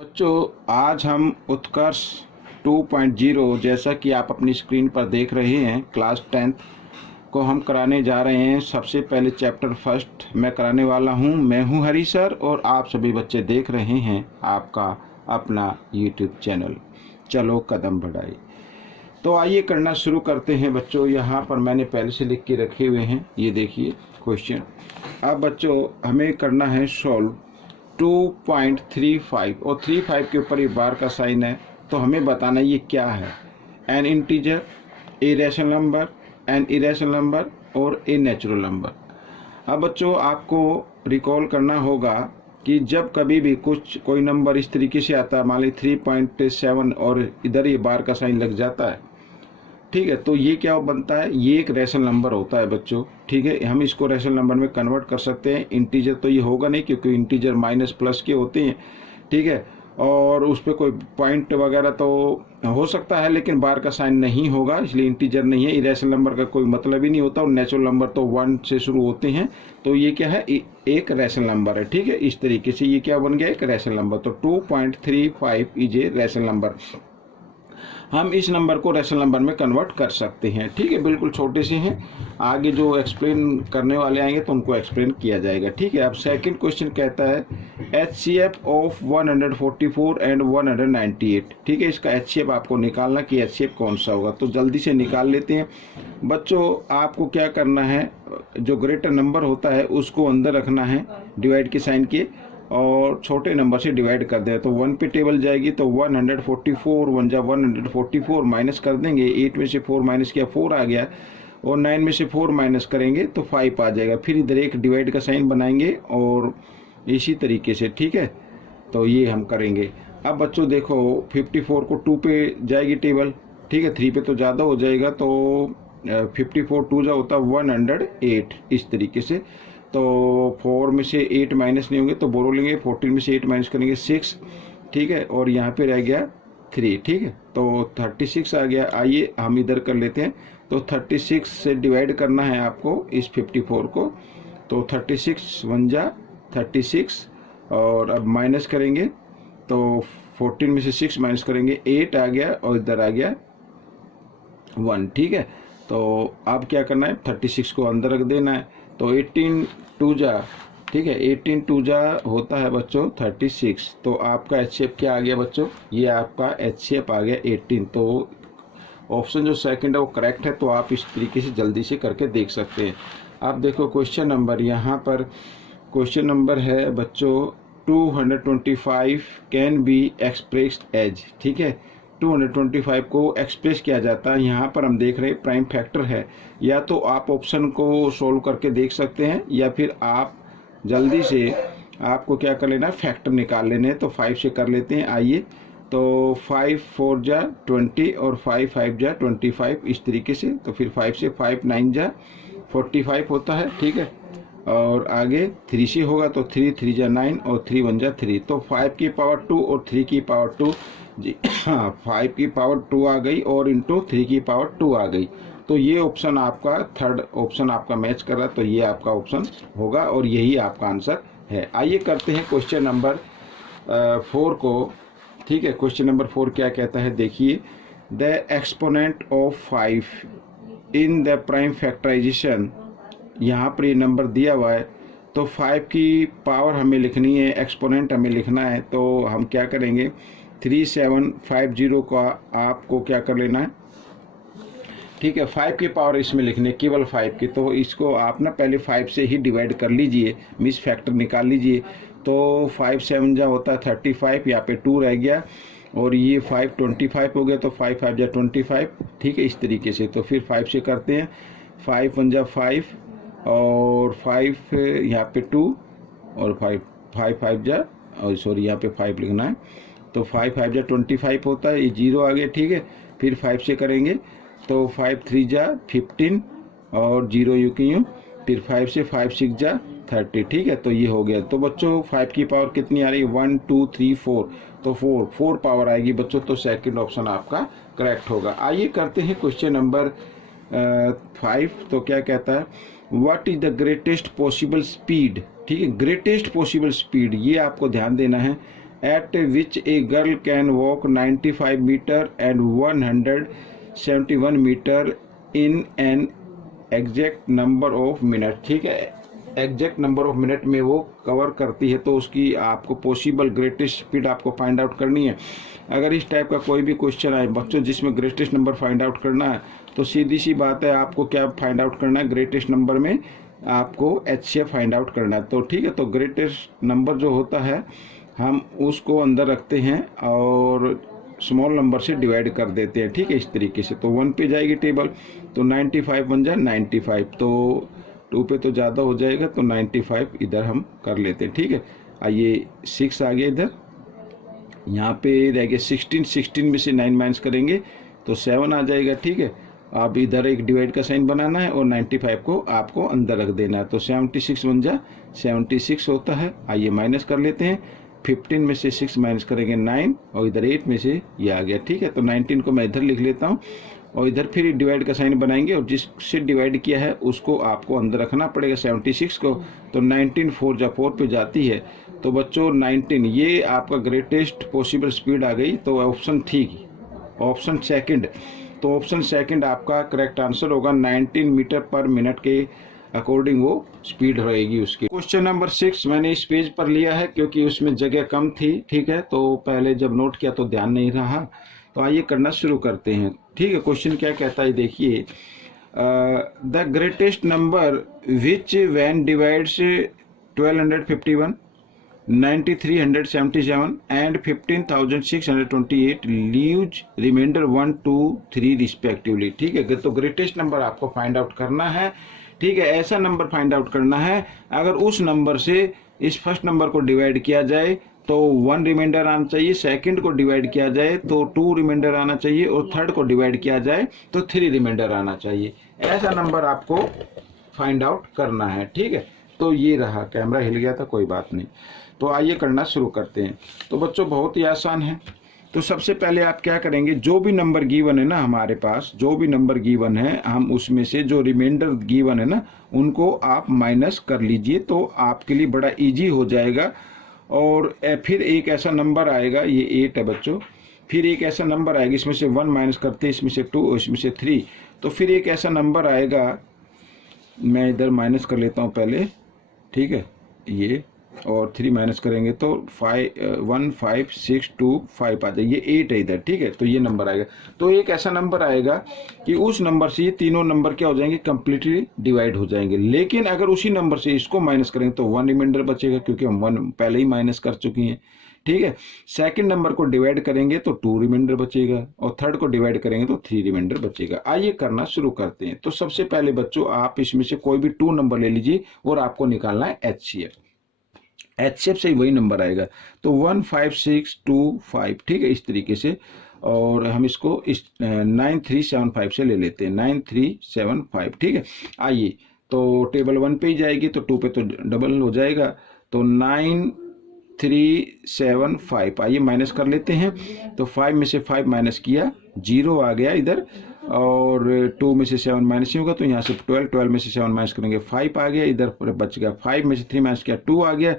बच्चों आज हम उत्कर्ष 2.0 जैसा कि आप अपनी स्क्रीन पर देख रहे हैं क्लास 10th को हम कराने जा रहे हैं। सबसे पहले चैप्टर फर्स्ट मैं कराने वाला हूं। मैं हूं हरी सर और आप सभी बच्चे देख रहे हैं आपका अपना यूट्यूब चैनल। चलो कदम बढ़ाइए। तो आइए करना शुरू करते हैं बच्चों। यहाँ पर मैंने पहले से लिख के रखे हुए हैं, ये देखिए क्वेश्चन। अब बच्चों हमें करना है सॉल्व 2.35 और 35 के ऊपर ये बार का साइन है, तो हमें बताना ये क्या है। N integer, a rational number, an irrational number और ए नेचुरल नंबर। अब बच्चों आपको रिकॉल करना होगा कि जब कभी भी कोई नंबर इस तरीके से आता है, मान ली 3.7 और इधर ये बार का साइन लग जाता है, ठीक है, तो ये क्या बनता है, ये एक रैशनल नंबर होता है बच्चों। ठीक है, हम इसको रैशनल नंबर में कन्वर्ट कर सकते हैं। इंटीजर तो ये होगा नहीं क्योंकि इंटीजर माइनस प्लस के होते हैं, ठीक है, और उस पर कोई पॉइंट वगैरह तो हो सकता है लेकिन बार का साइन नहीं होगा, इसलिए इंटीजर नहीं है। इरेशनल नंबर का कोई मतलब ही नहीं होता और नेचुरल नंबर तो 1 से शुरू होते हैं, तो ये क्या है, एक रैशनल नंबर है। ठीक है, इस तरीके से ये क्या बन गया, एक रैशनल नंबर। तो 2.35 इज ए रैशनल नंबर। हम इस नंबर को रैशनल नंबर में कन्वर्ट कर सकते हैं। ठीक है, बिल्कुल छोटे से हैं, आगे जो एक्सप्लेन करने वाले आएंगे तो उनको एक्सप्लेन किया जाएगा। ठीक है, अब सेकंड क्वेश्चन कहता है HCF ऑफ 144 एंड 198। ठीक है, इसका HCF आपको निकालना कि HCF कौन सा होगा, तो जल्दी से निकाल लेते हैं। बच्चों आपको क्या करना है, जो ग्रेटर नंबर होता है उसको अंदर रखना है डिवाइड के साइन के, और छोटे नंबर से डिवाइड कर दें तो 1 पे टेबल जाएगी, तो 144 1 जा 144 माइनस कर देंगे, 8 में से 4 माइनस किया 4 आ गया, और 9 में से 4 माइनस करेंगे तो 5 आ जाएगा। फिर इधर एक डिवाइड का साइन बनाएंगे और इसी तरीके से, ठीक है, तो ये हम करेंगे। अब बच्चों देखो 54 को 2 पे जाएगी टेबल, ठीक है, 3 पे तो ज़्यादा हो जाएगा, तो 54 2 जा होता 108 इस तरीके से। तो 4 में से 8 माइनस नहीं होंगे तो बोरो लेंगे, 14 में से 8 माइनस करेंगे 6, ठीक है, और यहाँ पे रह गया 3, ठीक है, तो 36 आ गया। आइए हम इधर कर लेते हैं, तो 36 से डिवाइड करना है आपको इस 54 को, तो 36 1 जा 36, और अब माइनस करेंगे तो 14 में से 6 माइनस करेंगे 8 आ गया, और इधर आ गया 1, ठीक है। तो अब क्या करना है, 36 को अंदर रख देना है, तो 18 2 जा, ठीक है, 18 2 जा होता है बच्चों 36। तो आपका HCF क्या आ गया बच्चों, ये आपका HCF आ गया 18। तो ऑप्शन जो सेकंड है वो करेक्ट है, तो आप इस तरीके से जल्दी से करके देख सकते हैं। आप देखो क्वेश्चन नंबर, यहाँ पर क्वेश्चन नंबर है बच्चों 225 कैन बी एक्सप्रेस्ड एज, ठीक है, 225 को एक्सप्रेस किया जाता है। यहाँ पर हम देख रहे हैं प्राइम फैक्टर है, या तो आप ऑप्शन को सोल्व करके देख सकते हैं या फिर आप जल्दी से आपको क्या कर लेना है, फैक्टर निकाल लेने हैं, तो 5 से कर लेते हैं। आइए, तो 5 4 जा 20 और 5 5 जा 25 इस तरीके से, तो फिर 5 से 5 9 जा 45 होता है, ठीक है, और आगे 3 से होगा तो 3 3 जा 9 और 3 1 जा 3, तो 5 की पावर 2 और 3 की पावर 2 जी, हाँ 5 की पावर 2 आ गई और इंटू 3 की पावर 2 आ गई, तो ये ऑप्शन आपका थर्ड ऑप्शन आपका मैच कर रहा है, तो ये आपका ऑप्शन होगा और यही आपका आंसर है। आइए करते हैं क्वेश्चन नंबर 4 को। ठीक है, क्वेश्चन नंबर 4 क्या कहता है, देखिए, the exponent of 5 in the prime factorisation, यहाँ पर ये नंबर दिया हुआ है, तो 5 की पावर हमें लिखनी है, एक्सपोनेंट हमें लिखना है, तो हम क्या करेंगे, 3750 का आपको क्या कर लेना है, ठीक है, 5 की पावर इसमें लिखने, केवल 5 की, तो इसको आप ना पहले 5 से ही डिवाइड कर लीजिए, मिस फैक्टर निकाल लीजिए, तो 5 7 जा होता है 35, यहाँ पे 2 रह गया, और ये 5 25 हो गया, तो 5 5 जा 25, ठीक है, इस तरीके से। तो फिर 5 से करते हैं, 5 1 जा 5 और 5 यहाँ पे 2 और 5 5 5 जा, और सॉरी यहाँ पे 5 लिखना है, तो 5 5 जा 25 होता है, ये 0 आ गया, ठीक है, फिर 5 से करेंगे तो 5 3 जा 15 और 0 यू की यूँ, फिर 5 से 5 6 जा 30, ठीक है, तो ये हो गया। तो बच्चों 5 की पावर कितनी आ रही है, 1 2 3 4, तो 4 पावर आएगी बच्चों, तो सेकंड ऑप्शन आपका करेक्ट होगा। आइए करते हैं क्वेश्चन नंबर 5। तो क्या कहता है, what is the greatest possible speed, ठीक है, ग्रेटेस्ट पॉसिबल स्पीड, ये आपको ध्यान देना है at which a girl can walk 95 metre and 171 metre in an exact number of minute. ठीक है, एग्जैक्ट नंबर ऑफ मिनट में वो कवर करती है, तो उसकी आपको पॉसिबल ग्रेटेस्ट स्पीड आपको फाइंड आउट करनी है। अगर इस टाइप का कोई भी क्वेश्चन आए बच्चों जिसमें ग्रेटेस्ट नंबर फाइंड आउट करना है, तो सीधी सी बात है, आपको क्या फाइंड आउट करना है, ग्रेटेस्ट नंबर में आपको HCF फाइंड आउट करना है। तो ठीक है, तो ग्रेटेस्ट नंबर जो होता है हम उसको अंदर रखते हैं और स्मॉल नंबर से डिवाइड कर देते हैं। ठीक है, इस तरीके से। तो 1 पे जाएगी टेबल, तो 95 बन जाए 95, तो 2 पे तो ज़्यादा हो जाएगा, तो 95 इधर हम कर लेते हैं। ठीक है, आइए 6 आ गया इधर, यहाँ पे रह गया 16 में से 9 माइनस करेंगे तो 7 आ जाएगा। ठीक है, अब इधर एक डिवाइड का साइन बनाना है और 95 को आपको अंदर रख देना है, तो 76 बन जा 76 होता है। आइए माइनस कर लेते हैं, 15 में से 6 माइनस करेंगे 9, और इधर 8 में से ये आ गया। ठीक है, तो 19 को मैं इधर लिख लेता हूँ और इधर फिर डिवाइड का साइन बनाएंगे और जिससे डिवाइड किया है उसको आपको अंदर रखना पड़ेगा 76 को। तो 19 4 जा 4 पे जाती है, तो बच्चों 19 ये आपका ग्रेटेस्ट पॉसिबल स्पीड आ गई। तो ऑप्शन ठीक, ऑप्शन सेकंड, तो ऑप्शन सेकंड आपका करेक्ट आंसर होगा। 19 मीटर पर मिनट के अकॉर्डिंग वो स्पीड रहेगी उसकी। क्वेश्चन नंबर 6 मैंने इस पेज पर लिया है क्योंकि उसमें जगह कम थी। ठीक है, तो पहले जब नोट किया तो ध्यान नहीं रहा, तो आइए करना शुरू करते हैं। ठीक है, क्वेश्चन क्या कहता है देखिए, the greatest number which when divides 1251 9377 and 15628 leaves remainder 1 2 3 respectively. ठीक है, तो ग्रेटेस्ट नंबर आपको फाइंड आउट करना है। ठीक है, ऐसा नंबर फाइंड आउट करना है अगर उस नंबर से इस फर्स्ट नंबर को डिवाइड किया जाए तो 1 रिमाइंडर आना चाहिए, सेकंड को डिवाइड किया जाए तो 2 रिमाइंडर आना चाहिए, और थर्ड को डिवाइड किया जाए तो 3 रिमाइंडर आना चाहिए। ऐसा नंबर आपको फाइंड आउट करना है। ठीक है, तो ये रहा, कैमरा हिल गया था, कोई बात नहीं। तो आइए करना शुरू करते हैं। तो बच्चों बहुत ही आसान है। तो सबसे पहले आप क्या करेंगे, जो भी नंबर गिवन है ना हमारे पास, जो भी नंबर गिवन है हम उसमें से जो रिमाइंडर गिवन है ना उनको आप माइनस कर लीजिए, तो आपके लिए बड़ा इजी हो जाएगा। और फिर एक ऐसा नंबर आएगा, ये 8 है बच्चों, फिर एक ऐसा नंबर आएगा, इसमें से 1 माइनस करते हैं, इसमें से 2, इसमें से 3, तो फिर एक ऐसा नंबर आएगा, मैं इधर माइनस कर लेता हूँ पहले। ठीक है, ये और 3 माइनस करेंगे तो 1 5 6 2 5 आ जाए, ये 8 है इधर। ठीक है, तो ये नंबर आएगा। तो एक ऐसा नंबर आएगा कि उस नंबर से ये तीनों नंबर क्या हो जाएंगे, कंप्लीटली डिवाइड हो जाएंगे। लेकिन अगर उसी नंबर से इसको माइनस करेंगे तो 1 रिमाइंडर बचेगा, क्योंकि हम 1 पहले ही माइनस कर चुके हैं। ठीक है, सेकंड नंबर को डिवाइड करेंगे तो 2 रिमाइंडर बचेगा, और थर्ड को डिवाइड करेंगे तो 3 रिमाइंडर बचेगा। आइए करना शुरू करते हैं। तो सबसे पहले बच्चों आप इसमें से कोई भी 2 नंबर ले लीजिए और आपको निकालना है HCF। HCF से ही वही नंबर आएगा, तो 15625। ठीक है, इस तरीके से, और हम इसको इस 9375 से ले लेते हैं, 9375। ठीक है, आइए तो टेबल 1 पे ही जाएगी, तो 2 पे तो डबल हो जाएगा, तो 9375। आइए माइनस कर लेते हैं, तो 5 में से 5 माइनस किया 0 आ गया इधर, और 2 में से 7 माइनस होगा तो यहाँ से 12 में से 7 माइनस करेंगे 5 आ गया, इधर बच गया 5 में से 3 माइनस किया 2 आ गया,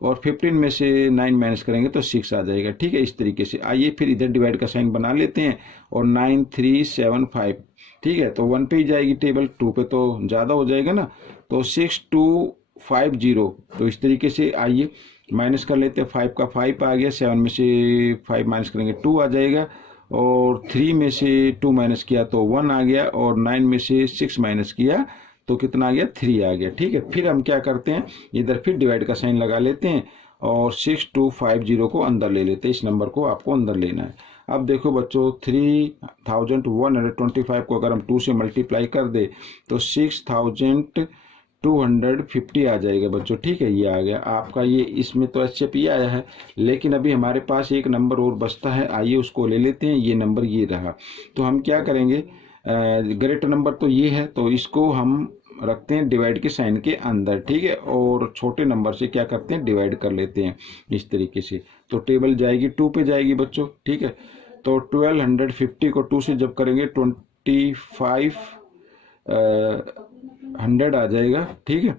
और 15 में से 9 माइनस करेंगे तो 6 आ जाएगा। ठीक है, इस तरीके से। आइए फिर इधर डिवाइड का साइन बना लेते हैं, और 9375। ठीक है, तो 1 पे ही जाएगी टेबल, 2 पे तो ज़्यादा हो जाएगा ना, तो 6250। तो इस तरीके से आइए माइनस कर लेते हैं, 5 का 5 आ गया, 7 में से 5 माइनस करेंगे 2 आ जाएगा, और 3 में से 2 माइनस किया तो 1 आ गया, और 9 में से 6 माइनस किया तो कितना आ गया, 3 आ गया। ठीक है, फिर हम क्या करते हैं, इधर फिर डिवाइड का साइन लगा लेते हैं और 6250 को अंदर ले लेते हैं। इस नंबर को आपको अंदर लेना है। अब देखो बच्चों, 3125 को अगर हम 2 से मल्टीप्लाई कर दे तो 6250 आ जाएगा बच्चों। ठीक है, ये आ गया आपका, ये इसमें तो HCF ही आया है, लेकिन अभी हमारे पास एक नंबर और बचता है, आइए उसको ले लेते हैं। ये नंबर ये रहा, तो हम क्या करेंगे, ग्रेटर नंबर तो ये है, तो इसको हम रखते हैं डिवाइड के साइन के अंदर। ठीक है, और छोटे नंबर से क्या करते हैं, डिवाइड कर लेते हैं इस तरीके से। तो टेबल जाएगी 2 पे जाएगी बच्चों। ठीक है, तो 1250 को 2 से जब करेंगे 2500 आ जाएगा। ठीक है,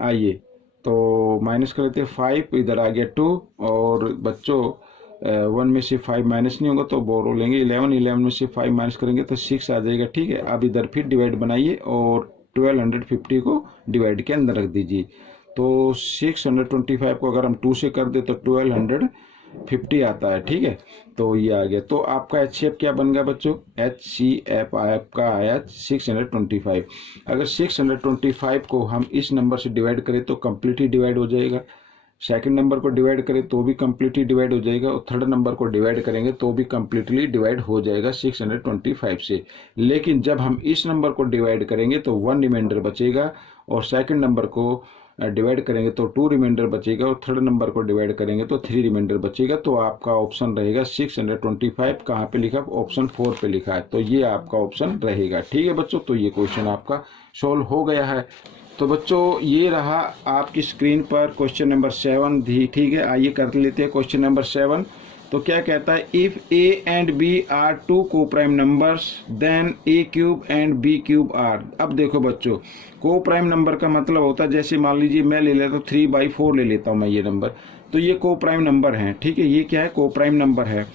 आइए तो माइनस कर लेते हैं 5, इधर आ गया 2, और बच्चों 1 में से 5 माइनस नहीं होगा तो बोरो लेंगे 11, 11 में से 5 माइनस करेंगे तो 6 आ जाएगा। ठीक है, अब इधर फिर डिवाइड बनाइए और 1250 को डिवाइड के अंदर रख दीजिए। तो 625 को अगर हम 2 से कर दे तो 1250 आता है। ठीक है, तो ये आ गया। तो आपका HCF क्या बन गया बच्चों? HCF आपका आया 625। अगर 625 को हम इस नंबर से डिवाइड करें तो कम्प्लीटली डिवाइड हो जाएगा, सेकंड नंबर को डिवाइड करें तो भी कम्प्लीटली डिवाइड हो जाएगा, और थर्ड नंबर को डिवाइड करेंगे तो भी कम्प्लीटली डिवाइड हो जाएगा 625 से। लेकिन जब हम इस नंबर को डिवाइड करेंगे तो 1 रिमाइंडर बचेगा, और सेकंड नंबर को डिवाइड करेंगे तो 2 रिमाइंडर बचेगा, और थर्ड नंबर को डिवाइड करेंगे तो 3 रिमाइंडर बचेगा। तो आपका ऑप्शन रहेगा 625। कहाँ पे लिखा? ऑप्शन 4 पे लिखा है, तो ये आपका ऑप्शन रहेगा। ठीक है बच्चों, तो ये क्वेश्चन आपका सॉल्व हो गया है। तो बच्चों ये रहा आपकी स्क्रीन पर क्वेश्चन नंबर 7 भी। ठीक है, आइए कर लेते हैं क्वेश्चन नंबर 7। तो क्या कहता है? If a and b are 2 coprime numbers then a cube and b cube are. अब देखो बच्चों, को प्राइम नंबर का मतलब होता है, जैसे मान लीजिए मैं ले लेता हूँ 3/4 ले लेता हूँ मैं ये नंबर, तो ये को प्राइम नंबर है। ठीक है, ये क्या है? को प्राइम नंबर है।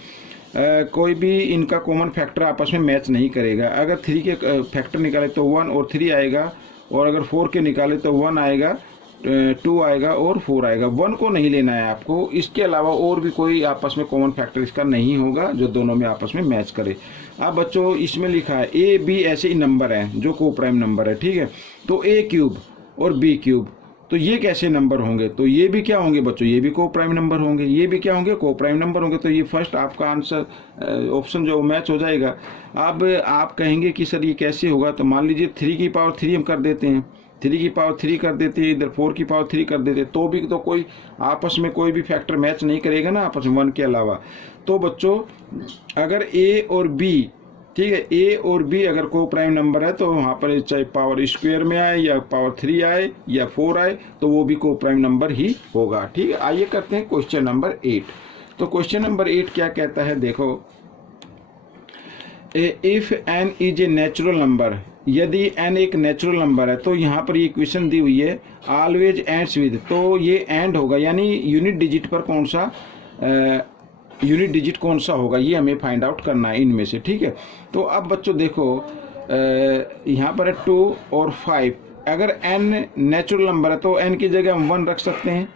कोई भी इनका कॉमन फैक्टर आपस में मैच नहीं करेगा। अगर 3 के फैक्टर निकाले तो 1 और 3 आएगा, और अगर 4 के निकाले तो 1 आएगा, 2 आएगा और 4 आएगा। 1 को नहीं लेना है आपको, इसके अलावा और भी कोई आपस में कॉमन फैक्टर इसका नहीं होगा जो दोनों में आपस में मैच करे। अब बच्चों इसमें लिखा है ए बी ऐसे ही नंबर हैं जो को प्राइम नंबर है। ठीक है, तो ए क्यूब और बी क्यूब, तो ये कैसे नंबर होंगे? तो ये भी क्या होंगे बच्चों? ये भी को प्राइम नंबर होंगे। ये भी क्या होंगे? को प्राइम नंबर होंगे। तो ये फर्स्ट आपका आंसर ऑप्शन जो मैच हो जाएगा। अब आप कहेंगे कि सर ये कैसे होगा? तो मान लीजिए 3 की पावर 3 हम कर देते हैं, 3 की पावर 3 कर देते हैं, इधर 4 की पावर 3 कर देते हैं, तो भी तो कोई आपस में कोई भी फैक्टर मैच नहीं करेगा ना आपस में 1 के अलावा। तो बच्चों अगर ए और बी, ठीक है, ए और बी अगर को प्राइम नंबर है तो वहाँ पर चाहे पावर स्क्वायर में आए या पावर 3 आए या 4 आए तो वो भी को प्राइम नंबर ही होगा। ठीक है, आइए करते हैं क्वेश्चन नंबर 8। तो क्वेश्चन नंबर 8 क्या कहता है? देखो, if n is a natural number, यदि एन एक नेचुरल नंबर है, तो यहाँ पर ये इक्वेशन दी हुई है ऑलवेज एंड्स विद, तो ये एंड होगा, यानी यूनिट डिजिट पर कौन सा यूनिट डिजिट कौन सा होगा ये हमें फाइंड आउट करना है इनमें से। ठीक है, तो अब बच्चों देखो यहाँ पर है 2 और 5। अगर n नेचुरल नंबर है तो n की जगह हम 1 रख सकते हैं,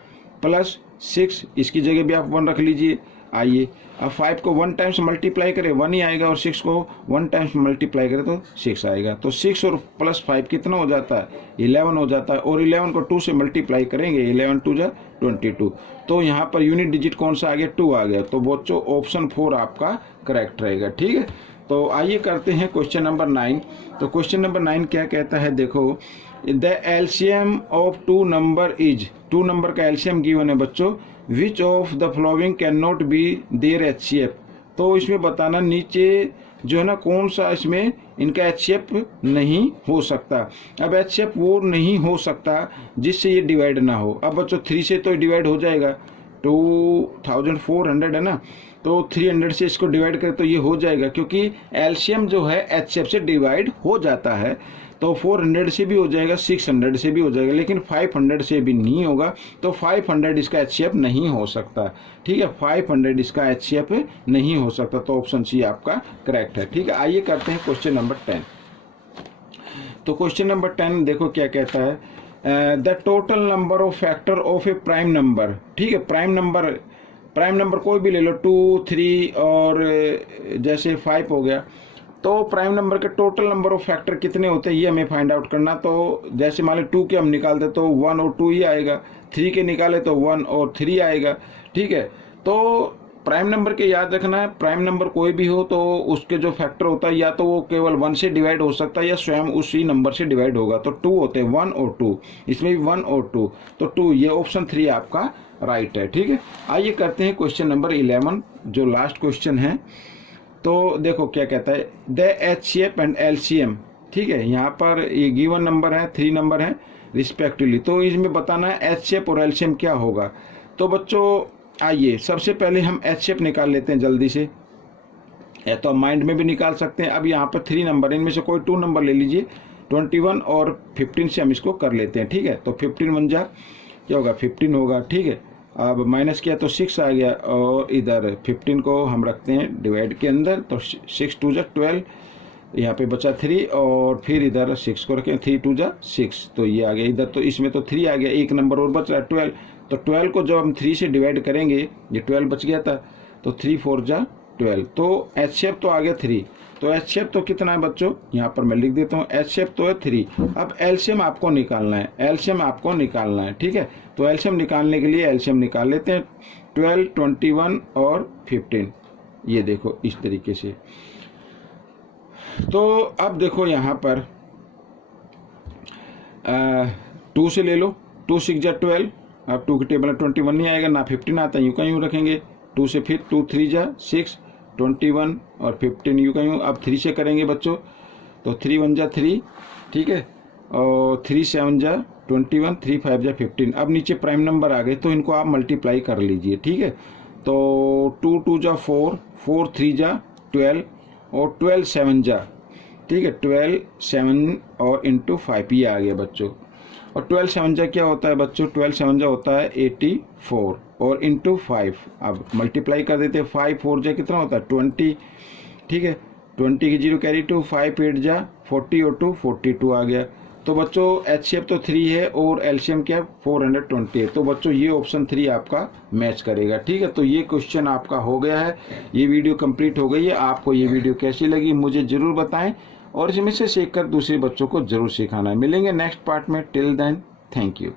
प्लस 6 इसकी जगह भी आप 1 रख लीजिए। आइए अब 5 को 1 टाइम्स मल्टीप्लाई करें 1 ही आएगा, और 6 को 1 टाइम्स मल्टीप्लाई करें तो 6 आएगा। तो 6 और प्लस 5 कितना हो जाता है? 11 हो जाता है, और 11 को 2 से मल्टीप्लाई करेंगे, 11 2 जा 22। तो यहाँ पर यूनिट डिजिट कौन सा आ गया? 2 आ गया। तो बच्चों ऑप्शन 4 आपका करेक्ट रहेगा। ठीक है, तो आइए करते हैं क्वेश्चन नंबर 9। तो क्वेश्चन नंबर 9 क्या कहता है? देखो, the LCM of 2 number is, 2 number का एलसीएम गिवन है बच्चों, which of the following can not be their HCF। तो इसमें बताना नीचे जो है ना कौन सा इसमें इनका HCF नहीं हो सकता। अब HCF वो नहीं हो सकता जिससे ये डिवाइड ना हो। अब बच्चों 3 से तो डिवाइड हो जाएगा, 2400 है ना, तो 300 से इसको डिवाइड करें तो ये हो जाएगा, क्योंकि एलसीएम जो है HCF से डिवाइड हो जाता है। तो 400 से भी हो जाएगा, 600 से भी हो जाएगा, लेकिन 500 से भी नहीं होगा। तो 500 इसका HCF नहीं हो सकता। ठीक है, 500 इसका HCF नहीं हो सकता। तो ऑप्शन सी आपका करेक्ट है। ठीक है, आइए करते हैं क्वेश्चन नंबर 10। तो क्वेश्चन नंबर 10 देखो क्या कहता है, the total number of factor of A prime number. ठीक है, प्राइम नंबर कोई भी ले लो, 2, 3 और जैसे 5 हो गया। तो प्राइम नंबर के टोटल नंबर ऑफ फैक्टर कितने होते हैं ये हमें फाइंड आउट करना। तो जैसे मान लो 2 के हम निकालते तो 1 और 2 ही आएगा, 3 के निकाले तो 1 और 3 आएगा। ठीक है, तो प्राइम नंबर के याद रखना है, प्राइम नंबर कोई भी हो तो उसके जो फैक्टर होता है या तो वो केवल 1 से डिवाइड हो सकता है या स्वयं उसी नंबर से डिवाइड होगा। तो 2 होते हैं, 1 और 2, इसमें भी 1 और 2, तो 2, ये ऑप्शन 3 आपका राइट है। ठीक है, आइए करते हैं क्वेश्चन नंबर 11 जो लास्ट क्वेश्चन है। तो देखो क्या कहता है, द HCF एंड LCM। ठीक है, यहाँ पर ये गिवन नंबर है, 3 नंबर है रिस्पेक्टिवली, तो इसमें बताना है HCF और LCM क्या होगा। तो बच्चों आइए सबसे पहले हम HCF निकाल लेते हैं जल्दी से, या तो माइंड में भी निकाल सकते हैं। अब यहाँ पर 3 नंबर, इनमें से कोई 2 नंबर ले लीजिए, 21 और 15 से हम इसको कर लेते हैं। ठीक है, तो 15 1 जा क्या होगा 15 होगा, ठीक है। अब माइनस किया तो 6 आ गया, और इधर 15 को हम रखते हैं डिवाइड के अंदर, तो 6 2 जा 12, यहाँ पे बचा 3, और फिर इधर 6 को रखें, 3 2 जा 6, तो ये आ गया इधर, तो इसमें तो 3 आ गया, एक नंबर और बच रहा है 12, तो 12 को जब हम 3 से डिवाइड करेंगे, ये 12 बच गया था, तो 3 4 जा 12, तो एचसीएफ तो आ गया 3, तो एचसीएफ तो कितना है बच्चों, यहाँ पर मैं लिख देता हूँ, एचसीएफ तो है 3। अब एलसीएम आपको निकालना है, एलसीएम आपको निकालना है, ठीक है। तो एलसीएम निकालने के लिए एलसीएम निकाल लेते हैं, 12 21 और 15, ये देखो इस तरीके से। तो अब देखो यहाँ पर 2 से ले लो, 2 6 जा 12, अब 2 के टेबल में 21 नहीं आएगा, ना 15 आता है, यूँ का यूँ रखेंगे, 2 से फिर 2 3 जा 6, 21 और 15 यूँ का यूँ। अब 3 से करेंगे बच्चों, तो 3 1 जा 3, ठीक है, और 3 7 जा 21, 3 5 जा 15। अब नीचे प्राइम नंबर आ गए, तो इनको आप मल्टीप्लाई कर लीजिए, ठीक है। तो 2 2 जा 4, 4 3 जा 12, और 12 7 जा, ठीक है, 12 7 और इंटू 5, ये आ गया बच्चों। और 12 7 जा क्या होता है बच्चों, 12 7 जा होता है 84, और इंटू 5, अब मल्टीप्लाई कर देते हैं, 5 4 जा कितना होता है 20, ठीक है, 20 की 0 कैरी 2, 5 8 जा 40 और 2 42 आ गया। तो बच्चों एचसीएफ तो 3 है और एलसीएम क्या 420 है, तो बच्चों ये ऑप्शन 3 आपका मैच करेगा, ठीक है। तो ये क्वेश्चन आपका हो गया है, ये वीडियो कंप्लीट हो गई है। आपको ये वीडियो कैसी लगी मुझे ज़रूर बताएं, और इसमें से सीख कर दूसरे बच्चों को ज़रूर सिखाना है। मिलेंगे नेक्स्ट पार्ट में, टिल देन थैंक यू।